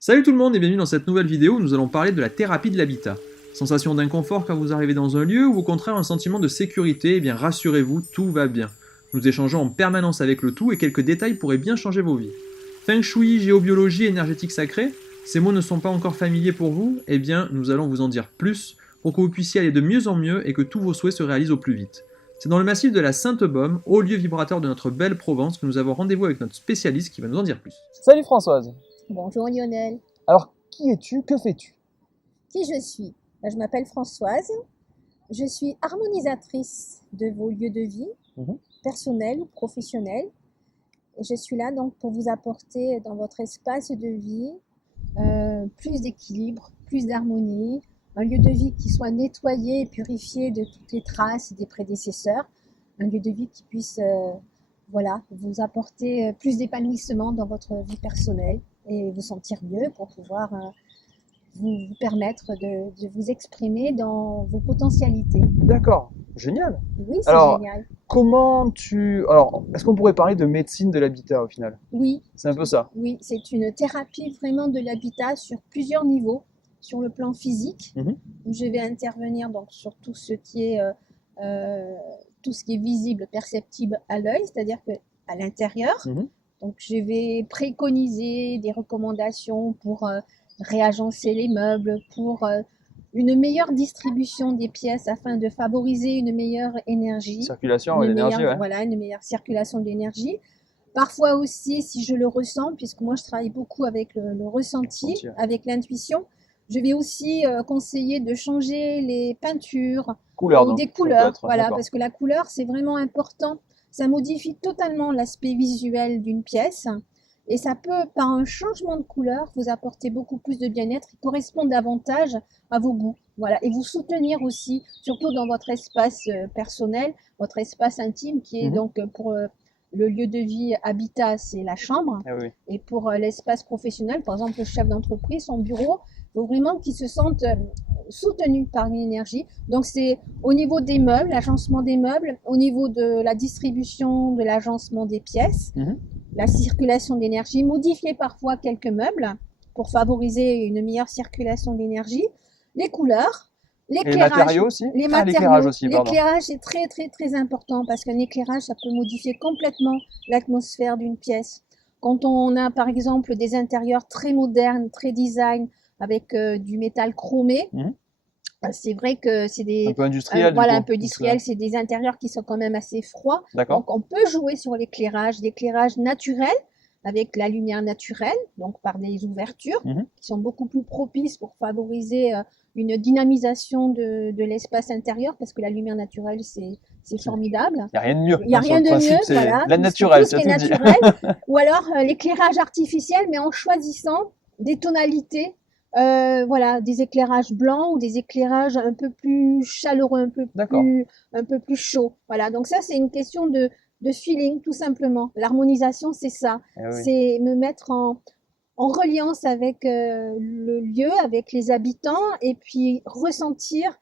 Salut tout le monde et bienvenue dans cette nouvelle vidéo où nous allons parler de la thérapie de l'habitat. Sensation d'inconfort quand vous arrivez dans un lieu ou au contraire un sentiment de sécurité, eh bien rassurez-vous, tout va bien. Nous échangeons en permanence avec le tout et quelques détails pourraient bien changer vos vies. Feng Shui, géobiologie, énergétique sacrée, ces mots ne sont pas encore familiers pour vous? Eh bien nous allons vous en dire plus pour que vous puissiez aller de mieux en mieux et que tous vos souhaits se réalisent au plus vite. C'est dans le massif de la Sainte-Baume, haut lieu vibrateur de notre belle Provence, que nous avons rendez-vous avec notre spécialiste qui va nous en dire plus. Salut Françoise. Bonjour Lionel. Alors, qui es-tu? Que fais-tu? Qui je suis? Je m'appelle Françoise. Je suis harmonisatrice de vos lieux de vie, personnels ou professionnels. Et je suis là donc pour vous apporter dans votre espace de vie plus d'équilibre, plus d'harmonie, un lieu de vie qui soit nettoyé et purifié de toutes les traces des prédécesseurs, un lieu de vie qui puisse vous apporter plus d'épanouissement dans votre vie personnelle et vous sentir mieux pour pouvoir vous permettre de vous exprimer dans vos potentialités. D'accord, génial. Oui, c'est Alors, génial. est-ce qu'on pourrait parler de médecine de l'habitat au final? Oui, C'est un peu ça. oui, c'est une thérapie vraiment de l'habitat sur plusieurs niveaux. Sur le plan physique, où je vais intervenir donc, sur tout ce qui est visible, perceptible à l'œil, c'est-à-dire que à l'intérieur. Donc, je vais préconiser des recommandations pour réagencer les meubles, pour une meilleure distribution des pièces afin de favoriser une meilleure énergie. Circulation et l'énergie, ouais. Voilà, une meilleure circulation de l'énergie. Parfois aussi, si je le ressens, puisque moi je travaille beaucoup avec le ressenti, avec l'intuition, je vais aussi conseiller de changer les peintures ou des couleurs, voilà, parce que la couleur c'est vraiment important. Ça modifie totalement l'aspect visuel d'une pièce et ça peut, par un changement de couleur, vous apporter beaucoup plus de bien-être et correspondre davantage à vos goûts. Voilà, et vous soutenir aussi, surtout dans votre espace personnel, votre espace intime qui est donc pour le lieu de vie habitat, c'est la chambre. Ah oui. Et pour l'espace professionnel, par exemple le chef d'entreprise, son bureau, il faut vraiment qu'ils se sentent soutenus par l'énergie. Donc c'est au niveau des meubles, l'agencement des meubles, au niveau de la distribution de l'agencement des pièces, la circulation d'énergie, modifier parfois quelques meubles pour favoriser une meilleure circulation d'énergie, les couleurs, l'éclairage. Et les matériaux aussi? Les matériaux, l'éclairage aussi, pardon. L'éclairage est très très très important parce qu'un éclairage, ça peut modifier complètement l'atmosphère d'une pièce. Quand on a par exemple des intérieurs très modernes, très design, avec du métal chromé, c'est vrai que c'est des... Un peu industriel, voilà, un peu industriel, c'est des intérieurs qui sont quand même assez froids. Donc on peut jouer sur l'éclairage naturel, avec la lumière naturelle, donc par des ouvertures qui sont beaucoup plus propices pour favoriser une dynamisation de l'espace intérieur, parce que la lumière naturelle, c'est formidable. Il n'y a rien de mieux. Il n'y a rien de mieux, voilà. La naturelle, tout ce qui est naturel. Ou alors l'éclairage artificiel, mais en choisissant des tonalités, voilà, des éclairages blancs ou des éclairages un peu plus chaleureux, un peu plus chauds. Voilà, donc ça, c'est une question de feeling, tout simplement. L'harmonisation, c'est ça. C'est me mettre en reliance avec le lieu, avec les habitants, et puis ressentir,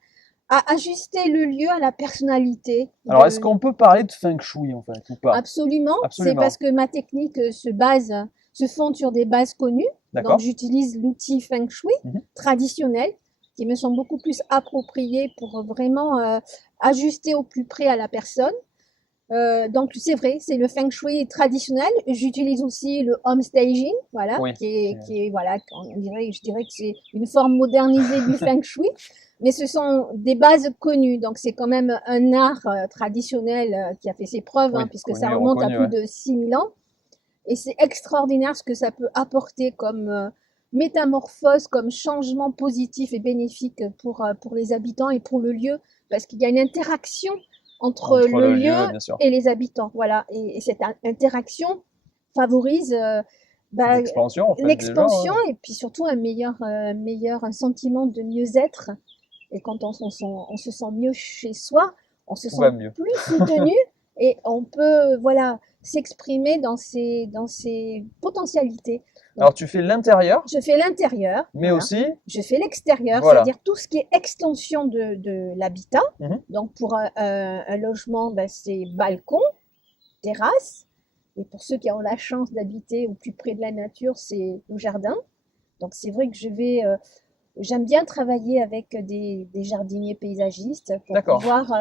ajuster le lieu à la personnalité. Alors, est-ce qu'on peut parler de Feng Shui, en fait, ou pas? Absolument. C'est parce que ma technique se fonde sur des bases connues. Donc, j'utilise l'outil Feng Shui traditionnel, qui me semble beaucoup plus approprié pour vraiment ajuster au plus près à la personne. Donc c'est vrai, c'est le Feng Shui traditionnel. J'utilise aussi le home staging, voilà, qui est voilà, je dirais que c'est une forme modernisée du Feng Shui, mais ce sont des bases connues. Donc c'est quand même un art traditionnel qui a fait ses preuves, puisque ça remonte à plus de 6000 ans. Et c'est extraordinaire ce que ça peut apporter comme métamorphose, comme changement positif et bénéfique pour les habitants et pour le lieu, parce qu'il y a une interaction entre le lieu et les habitants. Voilà. Et cette interaction favorise l'expansion, et puis surtout un sentiment de mieux-être. Et quand on se sent mieux chez soi, on se sent plus soutenu et on peut s'exprimer dans ses potentialités. Donc, alors tu fais l'intérieur? Je fais l'intérieur. Mais aussi? Je fais l'extérieur, c'est-à-dire tout ce qui est extension de l'habitat. Donc pour un logement, c'est balcon, terrasse. Et pour ceux qui ont la chance d'habiter au plus près de la nature, c'est le jardin. Donc c'est vrai que j'aime bien travailler avec des jardiniers paysagistes pour pouvoir.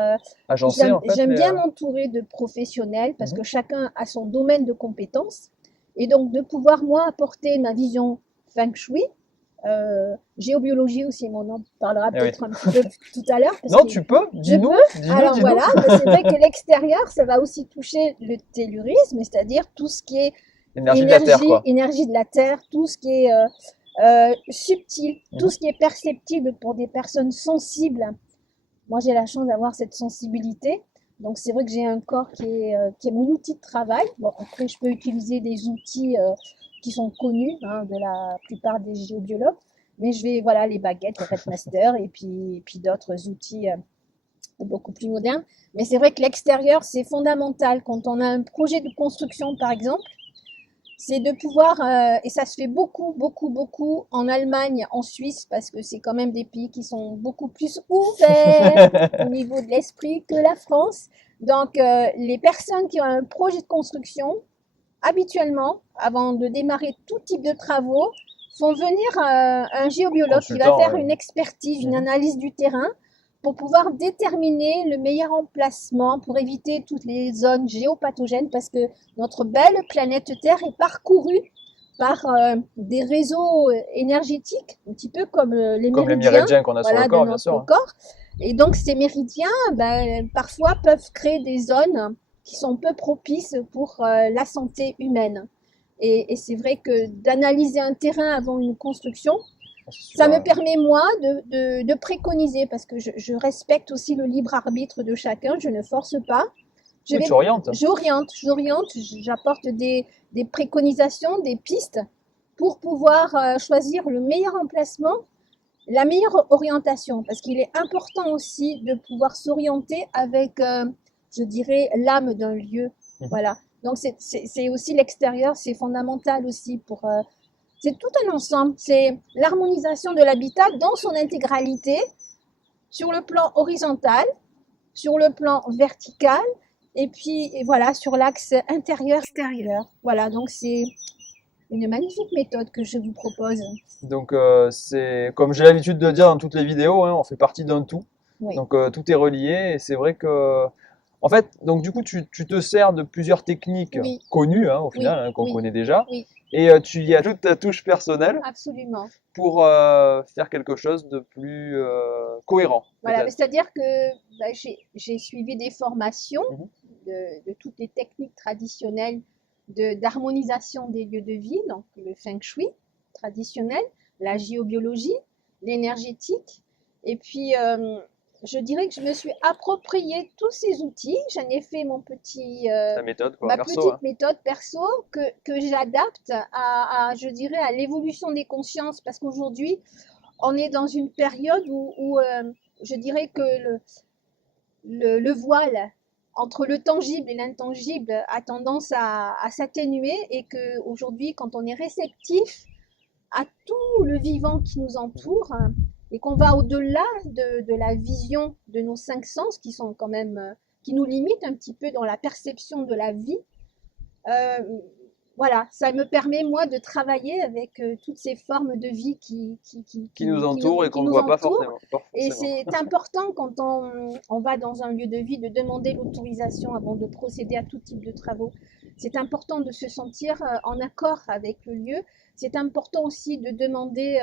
Agencer, en fait, j'aime bien m'entourer de professionnels parce que chacun a son domaine de compétences. Et donc de pouvoir, moi, apporter ma vision Feng Shui, géobiologie aussi, on en parlera peut-être un petit peu tout à l'heure. Non, tu peux, dis-nous. Alors voilà, c'est vrai que l'extérieur, ça va aussi toucher le tellurisme, c'est-à-dire tout ce qui est énergie de la terre, tout ce qui est subtil, tout ce qui est perceptible pour des personnes sensibles. Moi, j'ai la chance d'avoir cette sensibilité. Donc, c'est vrai que j'ai un corps qui est mon outil de travail. Bon, après, je peux utiliser des outils qui sont connus de la plupart des géobiologues. Mais je vais, voilà, les baguettes, les Redmaster et puis d'autres outils beaucoup plus modernes. Mais c'est vrai que l'extérieur, c'est fondamental. Quand on a un projet de construction, par exemple, c'est de pouvoir, et ça se fait beaucoup en Allemagne, en Suisse, parce que c'est quand même des pays qui sont beaucoup plus ouverts au niveau de l'esprit que la France. Donc, les personnes qui ont un projet de construction, habituellement, avant de démarrer tout type de travaux, font venir un géobiologue qui va faire une expertise, une analyse du terrain, pour pouvoir déterminer le meilleur emplacement pour éviter toutes les zones géopathogènes parce que notre belle planète Terre est parcourue par des réseaux énergétiques, un petit peu comme les méridiens qu'on a sur le corps, bien sûr. Et donc ces méridiens, parfois peuvent créer des zones qui sont peu propices pour la santé humaine. Et c'est vrai que d'analyser un terrain avant une construction, ça me permet, moi, de préconiser, parce que je respecte aussi le libre arbitre de chacun, je ne force pas. J'oriente, j'apporte des préconisations, des pistes pour pouvoir choisir le meilleur emplacement, la meilleure orientation, parce qu'il est important aussi de pouvoir s'orienter avec, je dirais, l'âme d'un lieu. Voilà. Donc, c'est aussi l'extérieur, c'est fondamental aussi pour... c'est tout un ensemble, c'est l'harmonisation de l'habitat dans son intégralité, sur le plan horizontal, sur le plan vertical, et puis voilà, sur l'axe intérieur-extérieur. Voilà, donc c'est une magnifique méthode que je vous propose. Donc c'est, comme j'ai l'habitude de dire dans toutes les vidéos, on fait partie d'un tout. Oui. Donc tout est relié, et c'est vrai que... En fait, donc du coup, tu te sers de plusieurs techniques connues, au final, qu'on connaît déjà. Oui. Et tu y ajoutes ta touche personnelle. Absolument. Pour faire quelque chose de plus cohérent. Voilà, c'est-à-dire que j'ai suivi des formations de toutes les techniques traditionnelles d'harmonisation des lieux de vie, donc le Feng Shui traditionnel, la géobiologie, l'énergétique, et puis je dirais que je me suis approprié tous ces outils. J'en ai fait mon petit, petite méthode perso que j'adapte je dirais, à l'évolution des consciences. Parce qu'aujourd'hui, on est dans une période où je dirais que le voile entre le tangible et l'intangible a tendance à s'atténuer et qu'aujourd'hui, quand on est réceptif à tout le vivant qui nous entoure, et qu'on va au-delà de la vision de nos 5 sens qui sont quand même, qui nous limitent un petit peu dans la perception de la vie. Voilà, ça me permet, moi, de travailler avec toutes ces formes de vie qui nous entourent et qu'on ne voit pas forcément. Et c'est important quand on va dans un lieu de vie de demander l'autorisation avant de procéder à tout type de travaux. C'est important de se sentir en accord avec le lieu. C'est important aussi de demander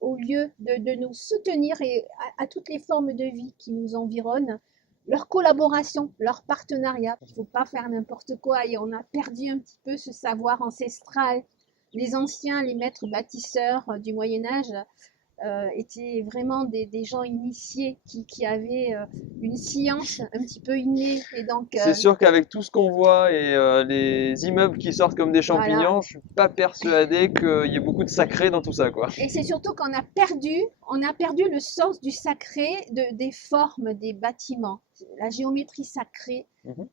au lieu de nous soutenir et à toutes les formes de vie qui nous environnent, leur collaboration, leur partenariat. Il ne faut pas faire n'importe quoi et on a perdu un petit peu ce savoir ancestral. Les anciens, les maîtres bâtisseurs du Moyen-Âge étaient vraiment des gens initiés qui avaient une science un petit peu innée. Et donc, c'est sûr qu'avec tout ce qu'on voit et les immeubles qui sortent comme des champignons, voilà. Je suis pas persuadé qu'il y ait beaucoup de sacré dans tout ça, quoi. Et c'est surtout qu'on a perdu le sens du sacré des formes des bâtiments, la géométrie sacrée,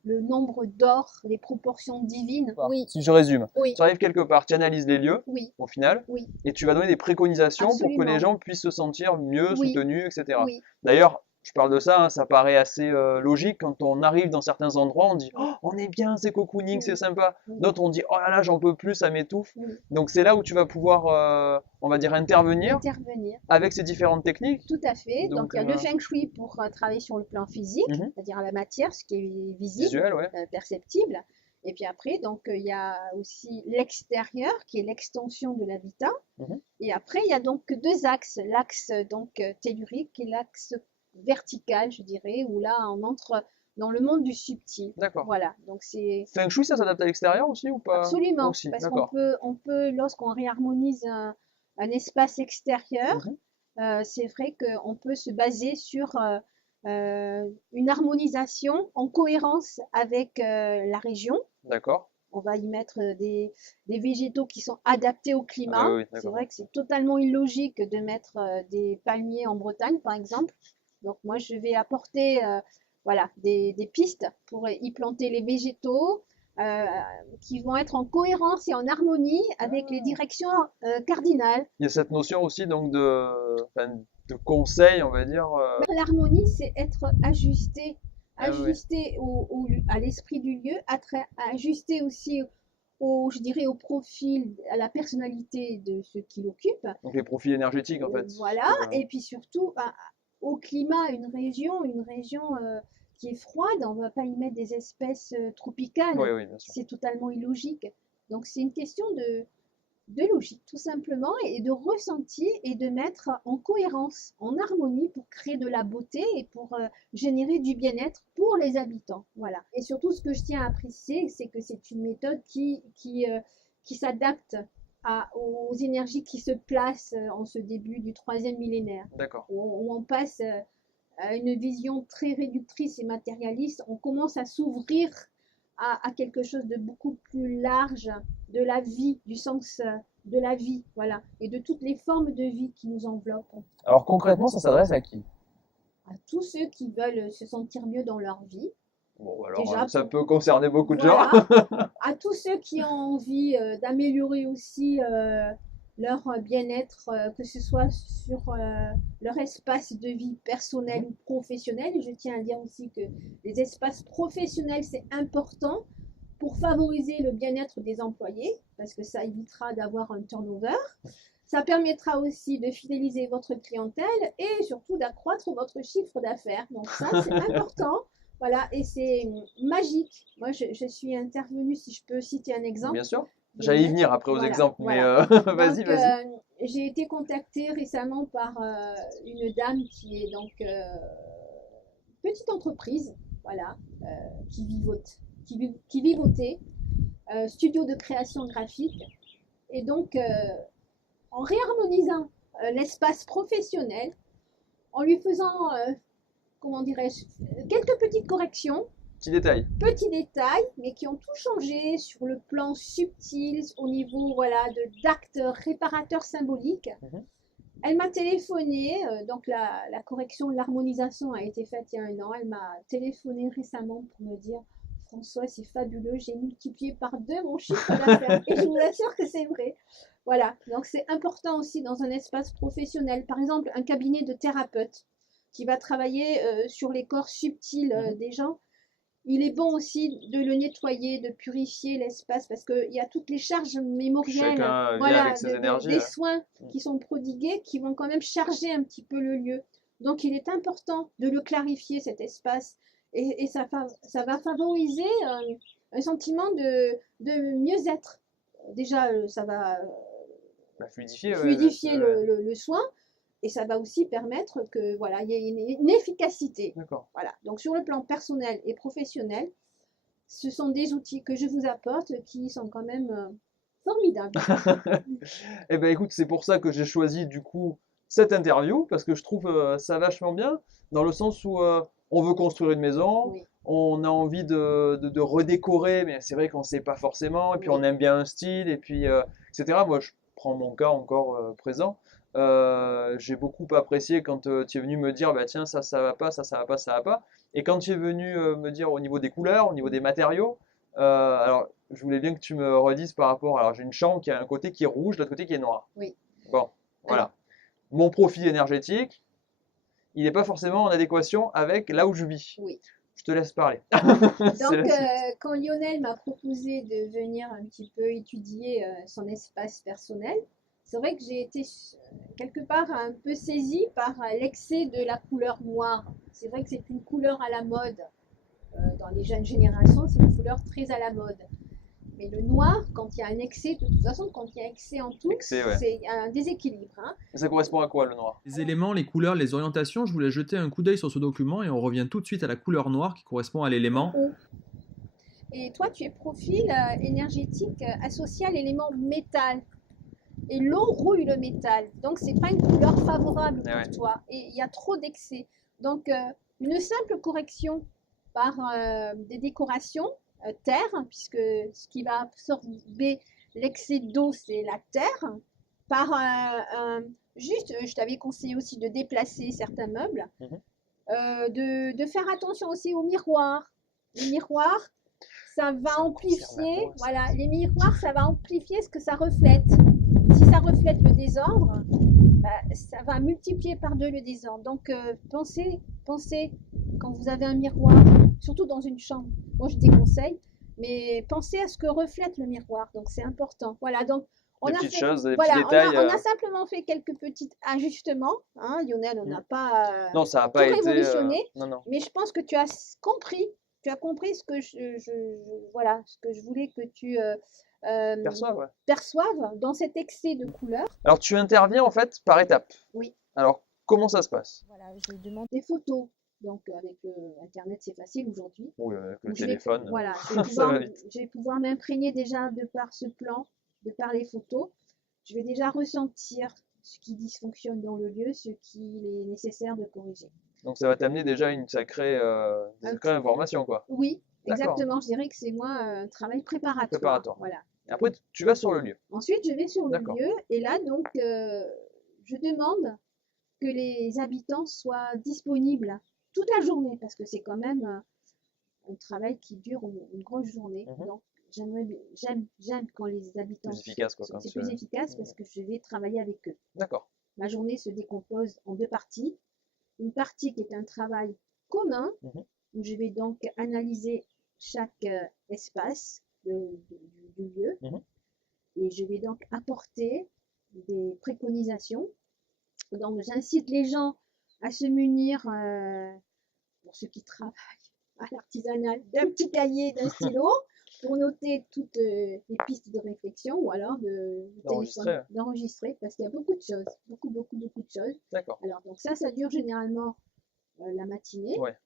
le nombre d'or, les proportions divines. Oui. Si je résume, tu arrives quelque part, tu analyses les lieux, au final, et tu vas donner des préconisations pour que les gens puissent se sentir mieux soutenus, etc. D'ailleurs, je parle de ça, hein, ça paraît assez logique. Quand on arrive dans certains endroits, on dit oh, on est bien, c'est cocooning, c'est sympa. D'autres, on dit oh là là, j'en peux plus, ça m'étouffe. Donc c'est là où tu vas pouvoir, on va dire, intervenir avec ces différentes techniques. Tout à fait. Donc il y a le feng shui pour travailler sur le plan physique, c'est-à-dire la matière, ce qui est visible, visuel, ouais. Perceptible. Et puis après, donc il y a aussi l'extérieur qui est l'extension de l'habitat. Et après, il y a donc deux axes, l'axe donc tellurique et l'axe vertical, je dirais, où là on entre dans le monde du subtil. D'accord. Voilà. Donc c'est feng shui, ça s'adapte à l'extérieur aussi ou pas? Absolument, aussi, parce qu'on peut, lorsqu'on réharmonise un espace extérieur, c'est vrai qu'on peut se baser sur une harmonisation en cohérence avec la région. D'accord. On va y mettre des végétaux qui sont adaptés au climat. C'est vrai que c'est totalement illogique de mettre des palmiers en Bretagne, par exemple. Donc moi, je vais apporter voilà, des pistes pour y planter les végétaux qui vont être en cohérence et en harmonie avec les directions cardinales. Il y a cette notion aussi donc de conseil, on va dire. L'harmonie, c'est être ajusté à l'esprit du lieu, ajusté aussi je dirais au profil, à la personnalité de ceux qui l'occupent. Donc les profils énergétiques en fait. Voilà, et puis surtout au climat, une région qui est froide, on ne va pas y mettre des espèces tropicales. Oui, bien sûr. C'est totalement illogique. Donc c'est une question de logique tout simplement et de ressenti et de mettre en cohérence, en harmonie pour créer de la beauté et pour générer du bien-être pour les habitants. Voilà. Et surtout ce que je tiens à préciser, c'est que c'est une méthode qui s'adapte aux énergies qui se placent en ce début du 3e millénaire. D'accord. Où on passe à une vision très réductrice et matérialiste, on commence à s'ouvrir à quelque chose de beaucoup plus large de la vie, du sens de la vie, voilà, et de toutes les formes de vie qui nous enveloppent. Alors concrètement, ça s'adresse à qui? À tous ceux qui veulent se sentir mieux dans leur vie. Bon, alors déjà, ça peut concerner beaucoup de gens. À tous ceux qui ont envie d'améliorer aussi leur bien-être, que ce soit sur leur espace de vie personnel ou professionnel. Et je tiens à dire aussi que les espaces professionnels, c'est important pour favoriser le bien-être des employés, parce que ça évitera d'avoir un turnover. Ça permettra aussi de fidéliser votre clientèle et surtout d'accroître votre chiffre d'affaires. Donc ça, c'est important. Voilà, et c'est magique. Moi, je suis intervenue, si je peux citer un exemple. Bien sûr. J'allais y venir après aux exemples, mais vas-y. J'ai été contactée récemment par une dame qui est donc petite entreprise, voilà, qui vivotait, studio de création graphique. Et donc, en réharmonisant l'espace professionnel, en lui faisant, comment dirais-je, quelques petites corrections. Petits détails, mais qui ont tout changé sur le plan subtil, au niveau voilà, d'actes réparateurs symboliques. Elle m'a téléphoné, donc la correction de l'harmonisation a été faite il y a 1 an. Elle m'a téléphoné récemment pour me dire François, c'est fabuleux, j'ai multiplié par 2 mon chiffre d'affaires. Et je vous assure que c'est vrai. Voilà, donc c'est important aussi dans un espace professionnel. Par exemple, un cabinet de thérapeute qui va travailler sur les corps subtils des gens. Il est bon aussi de le nettoyer, de purifier l'espace parce qu'il y a toutes les charges mémorielles, voilà, des soins qui sont prodigués qui vont quand même charger un petit peu le lieu. Donc il est important de le clarifier cet espace et ça va favoriser un sentiment de mieux-être. Déjà, ça va fluidifier le soin. Et ça va aussi permettre que voilà, il y ait une efficacité. Voilà. Donc sur le plan personnel et professionnel, ce sont des outils que je vous apporte qui sont quand même formidables. Eh ben écoute, c'est pour ça que j'ai choisi du coup cette interview parce que je trouve ça vachement bien dans le sens où on veut construire une maison, on a envie de redécorer, mais c'est vrai qu'on ne sait pas forcément, et puis on aime bien un style, et puis etc. Moi, je prends mon cas encore présent. J'ai beaucoup apprécié quand tu es venu me dire bah tiens ça va pas, ça va pas, ça va pas, et quand tu es venu me dire au niveau des couleurs, au niveau des matériaux, alors je voulais bien que tu me redises par rapport, alors j'ai une chambre qui a un côté qui est rouge, l'autre côté qui est noir. Oui. Bon, voilà. Mon profil énergétique, il n'est pas forcément en adéquation avec là où je vis. Oui. Je te laisse parler. Donc, quand Lionel m'a proposé de venir un petit peu étudier son espace personnel, c'est vrai que j'ai été quelque part un peu saisie par l'excès de la couleur noire. C'est vrai que c'est une couleur à la mode. Dans les jeunes générations, c'est une couleur très à la mode. Mais le noir, quand il y a un excès, de toute façon, quand il y a excès en tout, c'est un déséquilibre. Hein. Ça correspond à quoi le noir? Les éléments, les couleurs, les orientations, je voulais jeter un coup d'œil sur ce document et on revient tout de suite à la couleur noire qui correspond à l'élément. Et toi, tu es profil énergétique associé à l'élément métal. Et l'eau rouille le métal. Donc, c'est pas une couleur favorable pour toi. Et il y a trop d'excès. Donc, une simple correction par des décorations terre, puisque ce qui va absorber l'excès d'eau, c'est la terre. Par juste, je t'avais conseillé aussi de déplacer certains meubles, de faire attention aussi aux miroirs. Les miroirs, ça va amplifier, voilà, les miroirs, ça va amplifier ce que ça reflète. Si ça reflète le désordre, ça va multiplier par deux le désordre. Donc, pensez quand vous avez un miroir, surtout dans une chambre, moi je déconseille, mais pensez à ce que reflète le miroir. Donc, c'est important. Voilà, donc on a simplement fait quelques petits ajustements. Hein, Lionel, on n'a pas, non, ça n'a pas été révolutionné, non. Mais je pense que tu as compris. Tu as compris ce que ce que je voulais que tu perçoivent dans cet excès de couleurs. Alors, tu interviens en fait par étapes. Oui. Alors, comment ça se passe? Voilà, je demande des photos. Donc, avec Internet, c'est facile aujourd'hui. Oui, avec le téléphone. Voilà, je vais pouvoir m'imprégner déjà de par ce plan, de par les photos. Je vais déjà ressentir ce qui dysfonctionne dans le lieu, ce qu'il est nécessaire de corriger. Donc, ça va t'amener déjà une sacrée information, quoi. Oui, exactement. Je dirais que c'est moi un travail préparatoire. Voilà. Et après, tu vas sur le lieu. Ensuite, je vais sur le lieu. Et là, donc, je demande que les habitants soient disponibles toute la journée, parce que c'est quand même un travail qui dure une grosse journée. Donc, j'aime quand les habitants plus efficace, quoi. C'est plus efficace parce que je vais travailler avec eux. D'accord. Ma journée se décompose en deux parties. Une partie qui est un travail commun, où je vais donc analyser chaque espace du lieu, et je vais donc apporter des préconisations. Donc, j'incite les gens à se munir, pour ceux qui travaillent à l'artisanal, d'un petit cahier, d'un stylo, pour noter toutes les pistes de réflexion, ou alors d'enregistrer, parce qu'il y a beaucoup de choses, beaucoup de choses. D'accord. Alors, donc ça dure généralement la matinée. Ouais.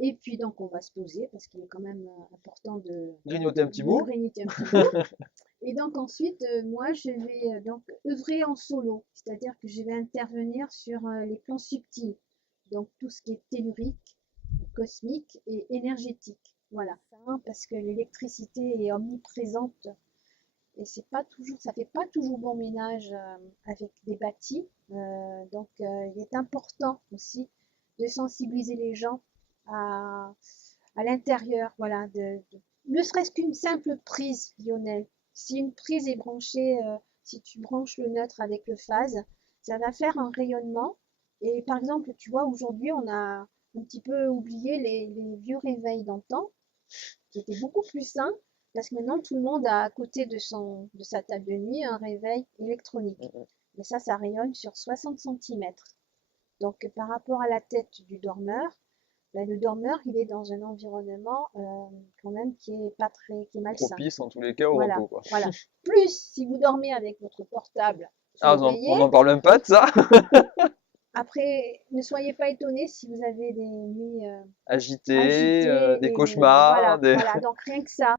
Et puis, donc, on va se poser, parce qu'il est quand même important de grignoter un petit bout. Et donc, ensuite, moi, je vais donc œuvrer en solo, c'est-à-dire que je vais intervenir sur les plans subtils, donc tout ce qui est tellurique, cosmique et énergétique. Voilà, parce que l'électricité est omniprésente et ça fait pas toujours bon ménage avec des bâtis. Donc, il est important aussi de sensibiliser les gens à l'intérieur, voilà, ne serait-ce qu'une simple prise, Lionel. Si une prise est branchée, si tu branches le neutre avec le phase, ça va faire un rayonnement. Et par exemple, tu vois, aujourd'hui, on a un petit peu oublié les vieux réveils d'antan, qui étaient beaucoup plus sains, parce que maintenant, tout le monde a à côté de sa table de nuit un réveil électronique. Mais ça rayonne sur 60 cm. Donc, par rapport à la tête du dormeur, le dormeur, il est dans un environnement quand même qui est malsain. Propice en tous les cas au repos, quoi. Voilà. Plus si vous dormez avec votre portable. On n'en parle même pas de ça. Après, ne soyez pas étonnés si vous avez des nuits agitées, des cauchemars. Voilà, donc rien que ça.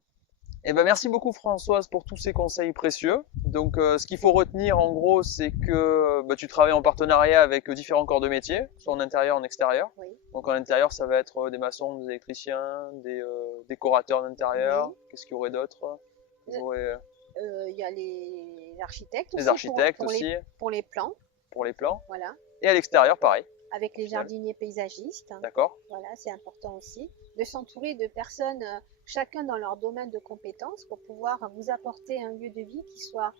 Eh ben, merci beaucoup Françoise pour tous ces conseils précieux. Donc ce qu'il faut retenir en gros, c'est que tu travailles en partenariat avec différents corps de métier, soit en intérieur, en extérieur. Oui. Donc en intérieur, ça va être des maçons, des électriciens, des décorateurs d'intérieur. Oui. Qu'est-ce qu'il y aurait d'autre? Il y a les architectes aussi. Les architectes aussi. Pour les plans. Pour les plans. Voilà. Et à l'extérieur, pareil. Avec les jardiniers paysagistes. D'accord. Voilà, c'est important aussi. De s'entourer de personnes, chacun dans leur domaine de compétences, pour pouvoir vous apporter un lieu de vie qui soit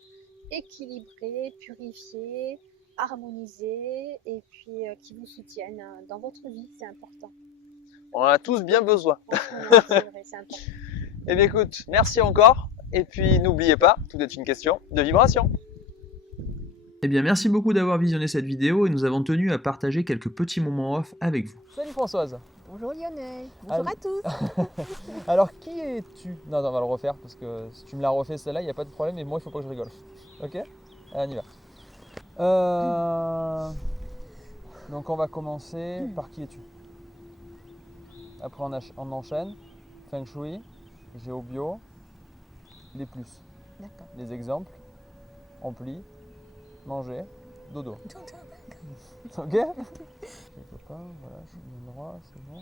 équilibré, purifié harmonisés et puis qui vous soutiennent dans votre vie, c'est important. On en a tous bien besoin. C'est vrai, c'est important. Eh bien écoute, merci encore. Et puis n'oubliez pas, tout est une question de vibration. Eh bien merci beaucoup d'avoir visionné cette vidéo et nous avons tenu à partager quelques petits moments off avec vous. Salut Françoise. Bonjour Lionel. Bonjour à tous. Alors qui es-tu? Non, on va le refaire parce que si tu me l'as refait celle-là, il n'y a pas de problème et moi il faut pas que je rigole. Ok? Allez, on y va. Donc on va commencer par qui es-tu? Après on enchaîne. Feng Shui, Géobio, les plus. D'accord. Les exemples, ampli, manger, dodo. Ok? Les copains, voilà, je suis bien droit, c'est bon.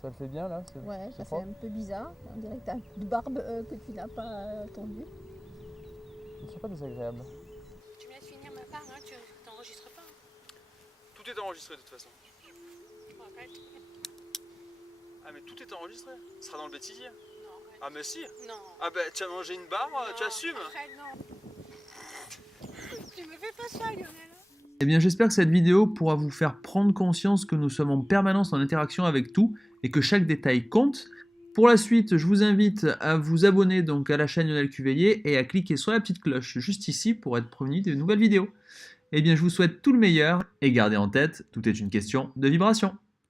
Ça le fait bien là? Ouais, ça fait un peu bizarre. On dirait que tu as une barbe que tu n'as pas tondue. C'est pas désagréable. Tu me laisses finir ma part, hein, tu t'enregistres pas. Tout est enregistré de toute façon. Je me rappelle. Ah mais tout est enregistré. Ce sera dans le bêtisier. Non, arrête. Ah mais si. Non. Ah bah tu as mangé une barre, tu assumes. Arrête, non. Tu me fais pas ça, Lionel. Eh bien j'espère que cette vidéo pourra vous faire prendre conscience que nous sommes en permanence en interaction avec tout et que chaque détail compte. Pour la suite, je vous invite à vous abonner donc à la chaîne Lionel Cuveillet et à cliquer sur la petite cloche juste ici pour être prévenu des nouvelles vidéos. Eh bien je vous souhaite tout le meilleur et gardez en tête, tout est une question de vibration.